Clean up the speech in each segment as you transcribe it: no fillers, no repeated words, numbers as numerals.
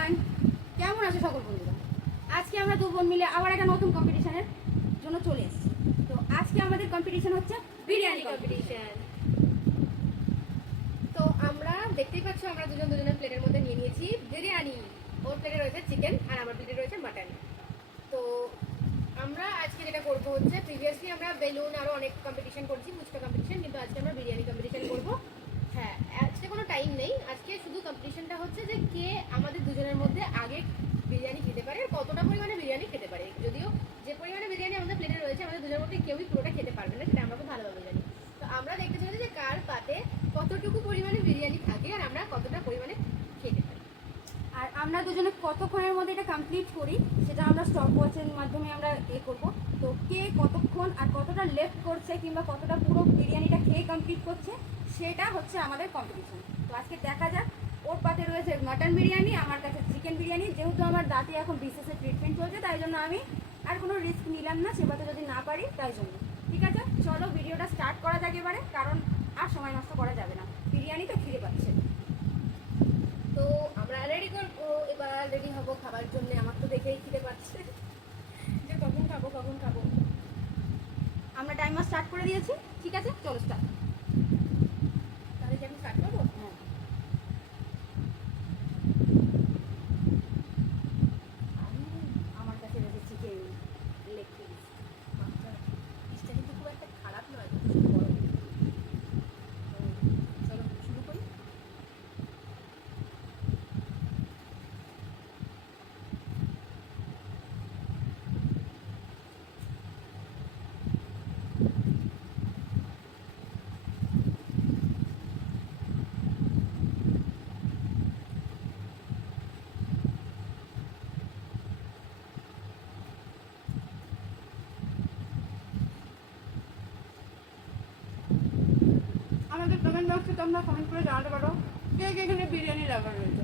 Everyone, কেমন আছে সকল বন্ধুরা? আজকে আমরা দু বোন মিলে আবার একটা নতুন কম্পিটিশনের জন্য চলে এসেছি। তো আজকে আমাদের কম্পিটিশন হচ্ছে বিরিয়ানি কম্পিটিশন। তো আমরা দেখতেই পাচ্ছ আমরা দুজনের প্লেটের মধ্যে নিয়ে নিয়েছি বিরিয়ানি। ওর প্লেটে রয়েছে চিকেন আর আমার প্লেটে রয়েছে মাটন। তো আমরা আজকে যেটা করবো হচ্ছে, প্রিভিয়াসলি আমরা বেলুন আরও অনেক কম্পিটিশন করছি, ফুচকা কম্পিটিশন, কিন্তু আজকে আমরা বিরিয়ানি কম্পিটিশন করবো। হ্যাঁ, আজকে কোনো টাইম নেই, আজকে শুধু কম্পিটিশনটা হচ্ছে যে কে আমাদের দুজনের মধ্যে আগে বিরিয়ানি খেতে পারে আর কতটা পরিমাণে বিরিয়ানি খেতে পারে। যদিও যে পরিমাণে বিরিয়ানি আমাদের প্লেটে রয়েছে, আমাদের দুজনের মধ্যে কেউই পুরোটা খেতে পারবে না, সেটা আমরা খুব ভালোভাবে জানি। তো আমরা দেখতে চলেছি যে কার পাতে কতটুকু পরিমাণে বিরিয়ানি থাকে আর আমরা কতটা পরিমাণে খেতে পারি। আর আমরা দুজনে কতক্ষণের মধ্যে এটা কমপ্লিট করি সেটা আমরা স্টপ ওয়াচের মাধ্যমে আমরা করবো। তো কে কতক্ষণ আর কতটা লেফট করছে কিংবা কতটা পুরো বিরিয়ানিটা খেয়ে কমপ্লিট করছে সেটা হচ্ছে আমাদের কম্পিটিশন। তো আজকে দেখা যাক। ওর পাতে রয়েছে মাটন বিরিয়ানি, আমার কাছে চিকেন বিরিয়ানি। যেহেতু আমার দাঁতে এখন বিসিএসের ট্রিটমেন্ট চলছে, তাই জন্য আমি আর কোনো রিস্ক নিলাম না, সে পাতে যদি না পারি তাই জন্য। ঠিক আছে, চলো ভিডিওটা স্টার্ট করা যাক এবারে, কারণ আর সময় নষ্ট করা যাবে না, বিরিয়ানি তো খিদে পাচ্ছে। তো আমরা রেডি করবো, এবার রেডি হবো খাবার জন্য। আমার তো দেখেই খিদে পাচ্ছে যে কখন খাবো কখন খাবো। আমরা টাইমার স্টার্ট করে দিয়েছি। ঠিক আছে, চলো স্টার্ট। তাহলে কি আমি স্টার্ট করবো? হ্যাঁ, আমার কাছে রয়েছে চিকেন লেগ পিস। আচ্ছা, পিসটা কিন্তু খুব একটা খারাপ নয়, যথেষ্ট বড়। তো চলো শুরু করি। আমাদের কমেন্ট বক্সে তোমরা কমেন্ট করে জানাতে পারো কে কে এখানে বিরিয়ানি লাভার রয়েছে।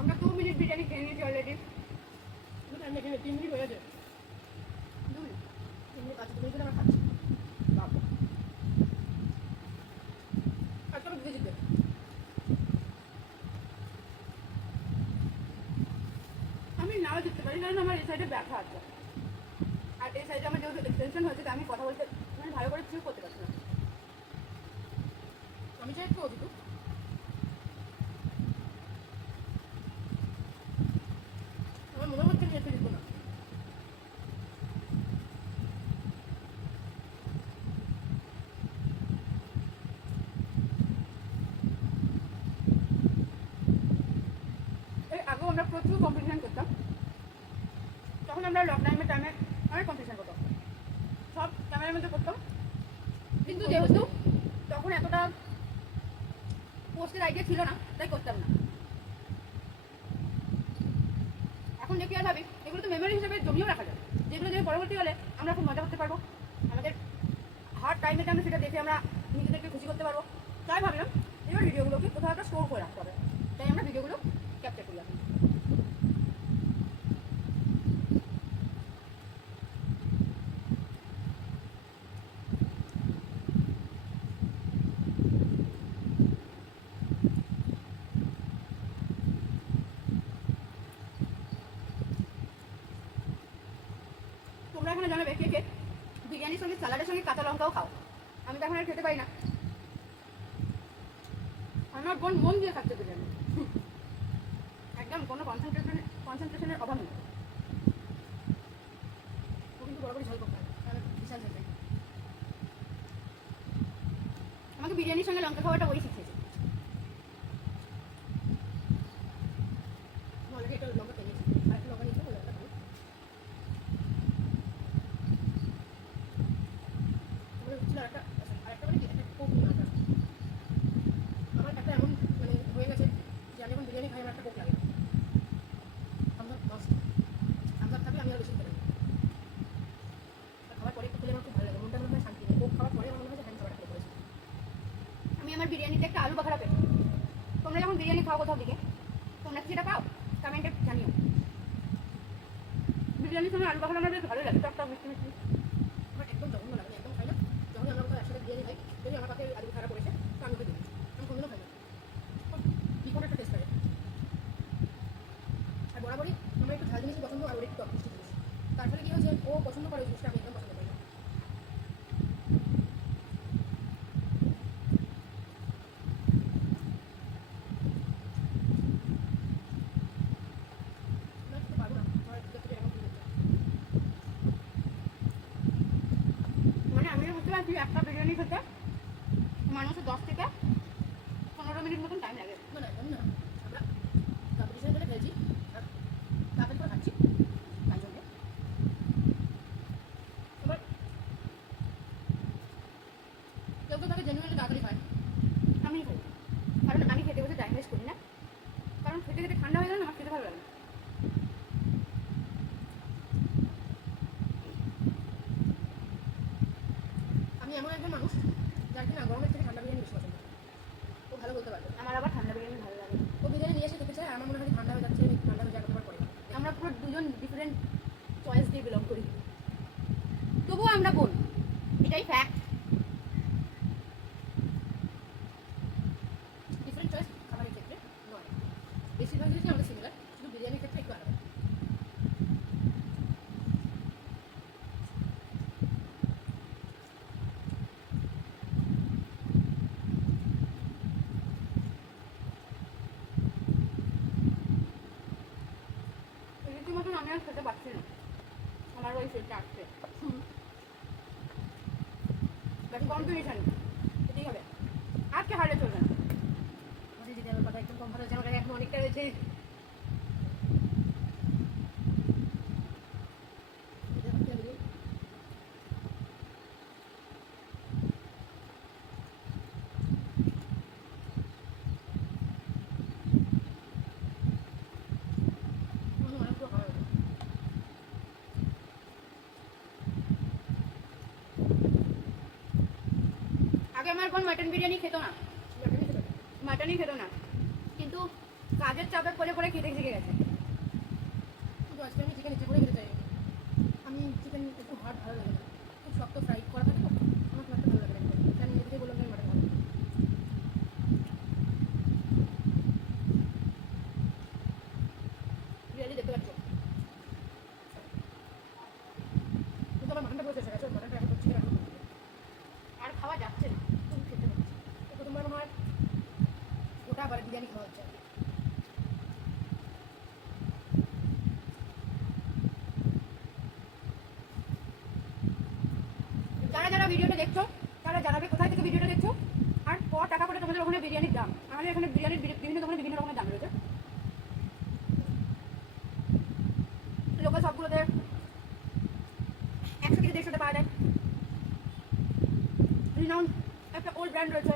আমরা 2 মিনিট বিরিয়ানি খেয়ে নিয়েছি অলরেডি। টাইম দেখে 3 মিনিট হয়ে গেছে। 2 মিনিট। 3 মিনিট 5 মিনিট ধরে আমরা খাচ্ছি। বাবা, আর তোর দিকে জিতবে। আমি নাও জিততে পারি, কারণ আমার এই সাইডে ব্যথা আছে, আর এই সাইডে আমার যেহেতু এক্সটেনশন হয়েছে, তাই আমি কথা বলতে মানে ভালো করে চিউ করতে পারছি না। আমি চাই একটু অধিক। আমার মনে হচ্ছে আমি একটু জিতবো না। এর আগেও আমরা প্রচুর কম্পিটিশন করতাম, তখন আমরা লকডাউনের টাইমে অনেক কম্পিটিশন করতাম, সব ক্যামেরার মধ্যে করতাম। কিন্তু যেহেতু তখন এতটা পোস্টের আইডিয়া ছিল না, তাই করতাম না। এখন দেখি আর ভাবি এগুলো তো মেমোরি হিসেবে জমিয়েও রাখা যায়, যেগুলো দেখে পরবর্তীকালে আমরা খুব মজা করতে পারবো, আমাদের হার্ড টাইমের টাইমে সেটা দেখে আমরা নিজেদেরকে খুশি করতে পারবো। তাই ভাবলাম এবার ভিডিওগুলোকে কোথাও একটা স্টোর করে রাখতে হবে, তাই আমরা ভিডিওগুলো ক্যাপচার করি এখন। তোমরা এখানে জানাবে কে কে বিরিয়ানির সঙ্গে স্যালাডের সঙ্গে কাঁচা লঙ্কাও খাও। আমি তো এখন আর খেতে পারি না, আমার বোন মন দিয়ে খাচ্ছে বিরিয়ানি, একদম কোনো কনসেন্ট্রেশনের অভাব নেই। ও কিন্তু বড় করে ঝাল করতে হবে, তাহলে বিশাল ঝাল। আমাকে বিরিয়ানির সঙ্গে লঙ্কা খাওয়াটা ওই শিখিয়েছে। অলরেডি একটা লঙ্কা খেয়ে নিয়েছি, আর একটা লঙ্কা নিয়েছি, ওই লঙ্কা খাবো। বিরিয়ানিতে একটা আলু বাখারা পেতো। তোমরা যখন বিরিয়ানি খাও কোথাও দিকে, তোমরা কি সেটা পাও? কমেন্টে জানিও। বিরিয়ানির সময় আলু বাখারা আমার বেশ ভালো লাগে, টক মিষ্টি মিষ্টি। আমার একদম জঘন্য লাগে, একদম খাই না। যখন আমরা কোথাও একসাথে বিরিয়ানি খাই, যদি আমার পাশে আলু খারাপ করেছে, তো আমি ওকে দিই। আমি কোনোদিনও খাই না। খুব বিপদ একটা টেস্ট লাগে। আর বরাবরই আমার একটু ঝাল জিনিস পছন্দ আর ওর একটু টক মিষ্টি জিনিস। তার ফলে কি হয়েছে, ও পছন্দ করে ওই জিনিসটা, আমি একদম পছন্দ করি না। আমি খেতে পারবো না, আমার ভিতর থেকে এরকম feel হচ্ছে। মানে আমি বুঝতে পারছি একটা বিরিয়ানি খেতে মানুষের 10 থেকে 15 মিনিট মতন টাইম লাগে। না না একদমই না, আমরা কম্পিটিশনে গেলে খেয়েছি আর তাড়াতাড়ি করে খাচ্ছি, তাই জন্যে এবার কেউ কেউ তাকে জেনুইনলি তাড়াতাড়ি খায়। আমি খাই, কারণ আমি খেতে বসে টাইম ওয়েস্ট করি না, কারণ খেতে খেতে ঠান্ডা হয়ে গেলে না আমার খেতে ভালো লাগে না। আমি এমন একজন মানুষ যার কিনা গরমের থেকে ঠান্ডা বিরিয়ানি বেশি পছন্দ। ও ভালো বলতে পারবে। আমার আবার ঠান্ডা বিরিয়ানি ভালো লাগে। ও বিরিয়ানি নিয়ে এসে খেতে চায়, আমার মনে হয় যে ঠান্ডা হয়ে যাচ্ছে, ঠান্ডা হয়ে যাওয়ার পর পরে আমরা পুরো দুজন ডিফারেন্ট চয়েস দিয়ে বিলং করি, তবুও আমরা বোন, এটাই ফ্যাক্ট। ডিফারেন্ট চয়েস খাবারের ক্ষেত্রে নয়, বেশিরভাগ জিনিসই আমাদের সিমিলার, শুধু বিরিয়ানির ক্ষেত্রে একটু আলাদা। রীতিমতন আমি আর খেতে পারছি না, আমার ওই সেটটা আসছে কম্পিটিশন, এটাই হবে, আজকে হারলে চলবে না। আমাদের যদি আমার কথা একদম কম ভালো হয়েছে, আমার কাছে এখন অনেকটা রয়েছে। আগে আমার বোন মাটন বিরিয়ানি খেত না, মাটনই খেত না, কিন্তু কাজের চাপে পরে পরে খেতে শিখে গেছে। কিন্তু আজকে আমি চিকেন ইচ্ছে করে খেতে চাই। আমি চিকেন একটু হার্ড ভালো লাগে না, খুব শক্ত ফ্রাই করা থাকে তো, আমার খুব একটা ভালো লাগে না। আমি নিজে থেকে বললাম আমি মাটন খাবো। বিরিয়ানি দেখতে পাচ্ছ, কিন্তু আমার মাটনটা পুরো শেষ হয়ে গেছে, মাটনটা এখন চিকেন এখন আর খাওয়া যাচ্ছে না, তুমি খেতে হচ্ছে। প্রথমবার মনে হয় ওটা আবার বিরিয়ানি খাওয়া হচ্ছে। যারা যারা ভিডিওটা দেখছো তারা জানাবে কোথায় থেকে ভিডিওটা দেখছো, আর টাকা করে তোমাদের ওখানে বিরিয়ানির দাম। আমাদের এখানে বিরিয়ানির বিভিন্ন দোকানে বিভিন্ন রকমের দাম রয়েছে। লোকাল সবগুলোতে 100 থেকে 150 পাওয়া যায়। রিনাউন্ড একটা ওল্ড ব্র্যান্ড রয়েছে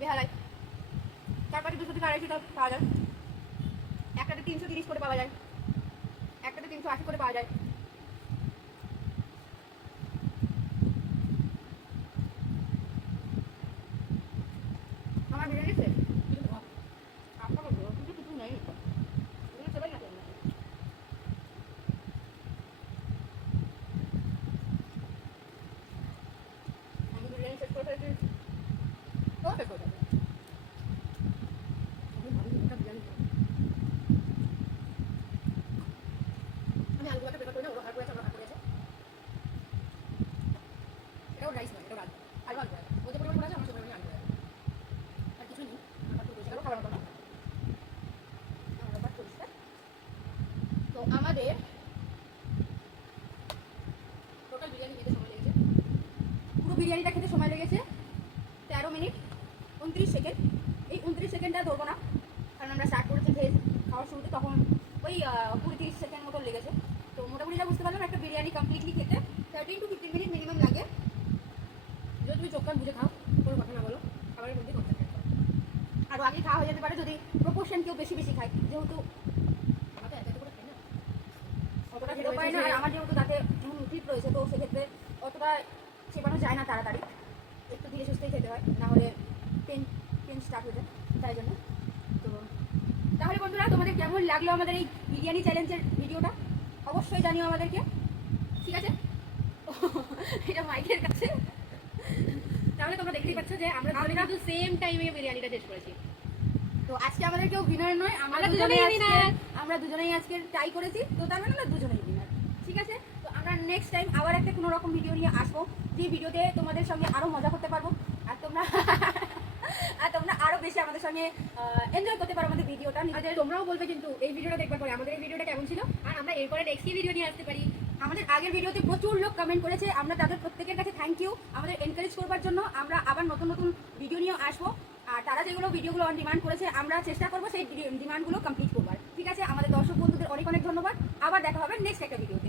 বেহালায়, তারপরে 200 থেকে 250 পাওয়া যায়। একটাতে 330 করে পাওয়া যায়, একটাতে 380 করে পাওয়া যায়। আমার বিরিয়ানি শেষ, কিন্তু ভাব আপনার কিন্তু কিছু নেই, এগুলো সেবাই না কেন। আমি বিরিয়ানি শেষ করে ফেলেছি, ও শেষ করে ফেলেছি। আমি ভাবি ওটা বিরিয়ানি খাবো। আমি আলুগুলোকে প্রেফার করি না, ওরা ভাগ করেছে, আমরা ভাগ করেছে। এটাও রাইস নয়, এটাও আলু আলু আলু আছে, ওদের পরিমাণ করা আছে, আমার সে পরিমাণে আলু আছে। আর কিছুই নেই, আমার পুরো পরিষ্কার খাবার মতো না। আমার ব্যাপার পরিষ্কার। তো আমাদের টোটাল বিরিয়ানি খেতে সময় লেগেছে পুরো বিরিয়ানিটা খেতে সময় লেগেছে 13 মিনিট 29 সেকেন্ড। এই 29 সেকেন্ডটা ধরবো না, কারণ আমরা স্টার্ট করেছি ভেজ খাওয়ার শুরুতে, তখন ওই 20-30 সেকেন্ড মতো লেগেছে। তো মোটামুটি যা বুঝতে পারলাম, একটা বিরিয়ানি কমপ্লিটলি খেতে 13 to 15 মিনিট মিনিমাম লাগে। যদি তুমি চোখ কান বুঝে খাও, কোনো কথা না বলো, খাবারের মধ্যে কনসেন্ট্রেট করো। আরও আগে খাওয়া হয়ে যেতে পারে যদি প্রপোর্শন কেউ বেশি বেশি খায়, যেহেতু আমাকে এত এত করে খাই না, অতটা খেতেও পারে না, আর আমার যেহেতু দাঁতে উচিত রয়েছে, তো সেক্ষেত্রে অতটা চেপানো যায় না তাড়াতাড়ি, একটু ধীরে সুস্থেই খেতে হয়, না হলে পেন পেন স্টার্ট হয়ে যায়, তাই জন্য। তো তাহলে বন্ধুরা, তোমাদের কেমন লাগলো আমাদের এই বিরিয়ানি চ্যালেঞ্জের ভিডিওটা অবশ্যই জানিও আমাদেরকে, ঠিক আছে? এটা মাইকের কাছে। তাহলে তোমরা দেখতেই পাচ্ছ যে আমরা কিন্তু সেম টাইমে বিরিয়ানিটা শেষ করেছি। তো আজকে আমাদের কেউ উইনার নয়, আমরা আমরা দুজনেই দুজনেই আজকে winner। আমরা দুজনেই আজকে ট্রাই করেছি, তো তার মানে আমরা দুজনেই উইনার, ঠিক আছে? তো আমরা নেক্সট টাইম আবার একটা কোনো রকম ভিডিও নিয়ে আসবো, যে ভিডিওতে তোমাদের সঙ্গে আরো মজা করতে পারবো, আর তোমরা আর তোমরা আরো বেশি আমাদের সঙ্গে এনজয় করতে পারো আমাদের ভিডিওটা। আর তোমরাও বলবে কিন্তু এই ভিডিওটা দেখবার পরে আমাদের এই ভিডিওটা কেমন ছিল, আর আমরা এরপরে নেক্সট ভিডিও নিয়ে আসতে পারি। আমাদের আগের ভিডিওতে প্রচুর লোক কমেন্ট করেছে, আমরা তাদের প্রত্যেকের কাছে থ্যাংক ইউ আমাদের এনকারেজ করবার জন্য। আমরা আবার নতুন নতুন ভিডিও নিয়ে আসবো, আর তারা যেগুলো ভিডিওগুলো অন ডিমান্ড করেছে আমরা চেষ্টা করবো সেই ডিমান্ডগুলো কমপ্লিট করবার, ঠিক আছে? আমাদের দর্শক বন্ধুদের অনেক অনেক ধন্যবাদ, আবার দেখা হবে নেক্সট একটা ভিডিওতে।